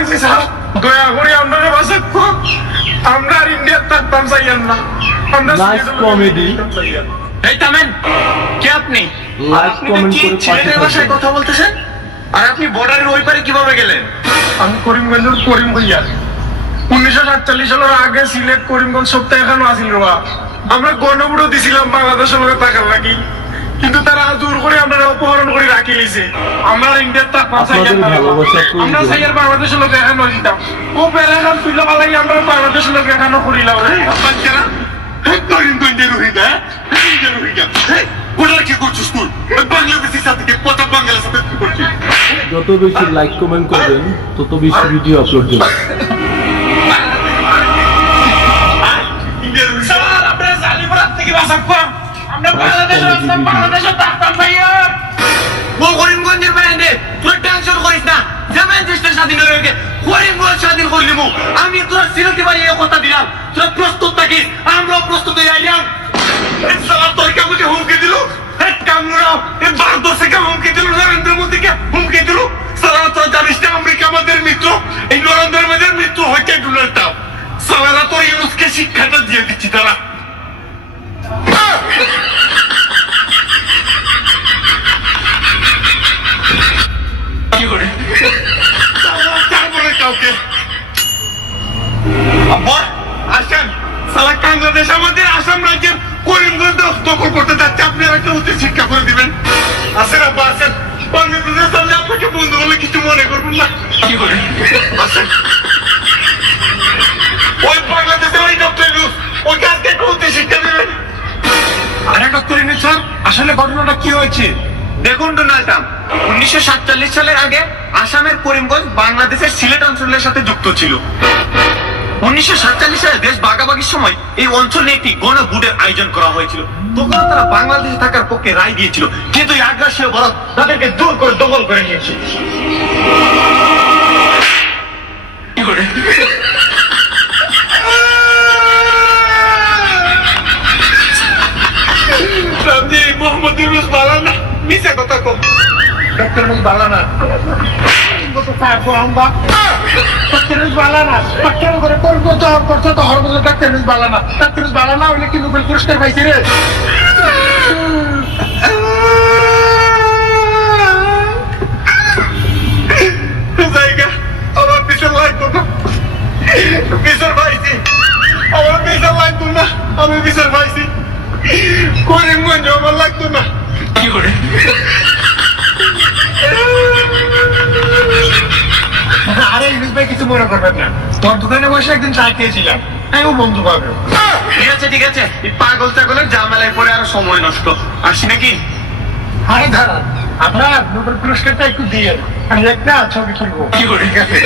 দিছি স্যার, দয়া করে আপনারা বাসাত আমরা আর ইন্ডিয়ার থাকতাম চাইয়েন না, আমরা Nice comedy. এই থামেন, কে আপনি? Like, আপনি comment কি করে পাশে ছেলেদের থাকবেন। ভাষায় কথা বলতেছেন? আর আপনি বর্ডারের ওই পারে কিভাবে গেলেন? আমি করিমগঞ্জের করিম ভাইয়া, 1947 সালের আগে সিলেট করিমগঞ্জ সপ্তাহ এখানে আসিল রবা। আমরা গণভোটও দিছিলাম বাংলাদেশের লোকের টাকার লাগি, কিন্তু তারা জোর করে আমরা অপহরণ করে রাখি লিছে। আমরা ইন্ডিয়ার থাকতাম চাইয়েন না, আপনাদের ভালোবাসা প্রয়োজন। আমরা চাইয়ের বাংলাদেশের লোক এখানে দিতাম। ও বেলাখান তুইলা বালাই আমরা বাংলাদেশের লোক এখানে করিলাম রে। বাচ্চারা করিমগঞ্জের রোহিঙ্গা, রোহিঙ্গা রোহিঙ্গা ওরা কি করছিস তুই? বাংলাদেশের সাথে পচা বাংলার সাথে কি করছিস? যত বেশি লাইক কমেন্ট করবেন তত বেশি ভিডিও আপলোড দেবেন। স্যার, আপনারা জালিমরাত থেকে বাঁচাবো। আমরা বাংলাদেশে আসলাম, বাংলাদেশে থাকতাম ভাইয়া। ও করিমগঞ্জের বাইরে তুই টেনশন করিস না, যেমন দেশটা স্বাধীন হয়ে গেছে করিমগঞ্জ স্বাধীন করে নিবো। আমি তোর সিলেটে বাড়ি কথা দিলাম, তোরা প্রস্তুত থাকিস, আমরাও প্রস্তুত হয়ে আইলাম। তোর কামকে হুমকি দিল, কামরাও ভারতবর্ষকে হুমকি দিল, নরেন্দ্র মোদীকে হুমকি দিল। সারা তোর জানিস না আমেরিকা আমাদের মিত্র, এই নরেন্দ্র মোদীর মিত্র হচ্ছে ডোনাল্ড ট্রাম্প। সারা তোর ইউনুসকে শিক্ষাটা দিয়ে দিচ্ছি তারা। কি করে? তারপরে কাউকে আব্বা আসেন, সালা বাংলাদেশ আমাদের আসাম রাজ্যের করিমগঞ্জ দখল করতে যাচ্ছে, আপনি একটা উচিত শিক্ষা করে দিবেন। আসেন আব্বা আসেন, বাংলাদেশের সামনে আপনাকে বন্ধু বলে কিছু মনে করবেন না। কি করে? আসেন, ওই বাংলাদেশের ওই ডক্টর ইউনুস ওকে আজকে একটা উচিত শিক্ষা দিবেন। আরে ডক্টর ইউনুস স্যার, আসলে ঘটনাটা কি হয়েছে? দেখুন ডোনাল্ড ট্রাম্প 1947 সালের আগে আসামের করিমগঞ্জ বাংলাদেশের সিলেট অঞ্চলের সাথে যুক্ত ছিল। 1947 সালে দেশ ভাগাভাগির সময় এই অঞ্চলে একটি গণভোটের আয়োজন করা হয়েছিল। তখন তারা বাংলাদেশে থাকার পক্ষে রায় দিয়েছিল, কিন্তু এই আগ্রাসী ভারত তাদেরকে দূর করে দখল করে নিয়েছে। কি করে? মোহাম্মদ ইউনুস ভালো না, মিশা কথা কম। ডক্টর ইউনুস ভালো না। ডক্টর ইউনুস ভালো না। ডক্টর করে কলকাতা করতে তো হরমোজ ডক্টর ইউনুস ভালো না। ডক্টর ইউনুস ভালো না হইলে কি নোবেল পুরস্কার পাইছে রে? জায়গা আমার পিছন লাগতো না, পিছন পাইছি, আমার পিছন লাগতো না, আমি পিছন পাইছি। করিমগঞ্জ আমার লাগতো না। কি করে? আরে ইউনুস ভাই কিছু মনে করবেন না, তোর দোকানে বসে একদিন চা খেয়েছিলাম, আমিও বন্ধু পাবে। ঠিক আছে, এই পাগল ছাগলের জামেলায় পরে আরো সময় নষ্ট। আসি নাকি? আরে দাঁড়ান, আপনার নোবেল পুরস্কারটা একটু দিয়ে আমি একটা ছবি তুলবো। কি করে? ঠিক আছে,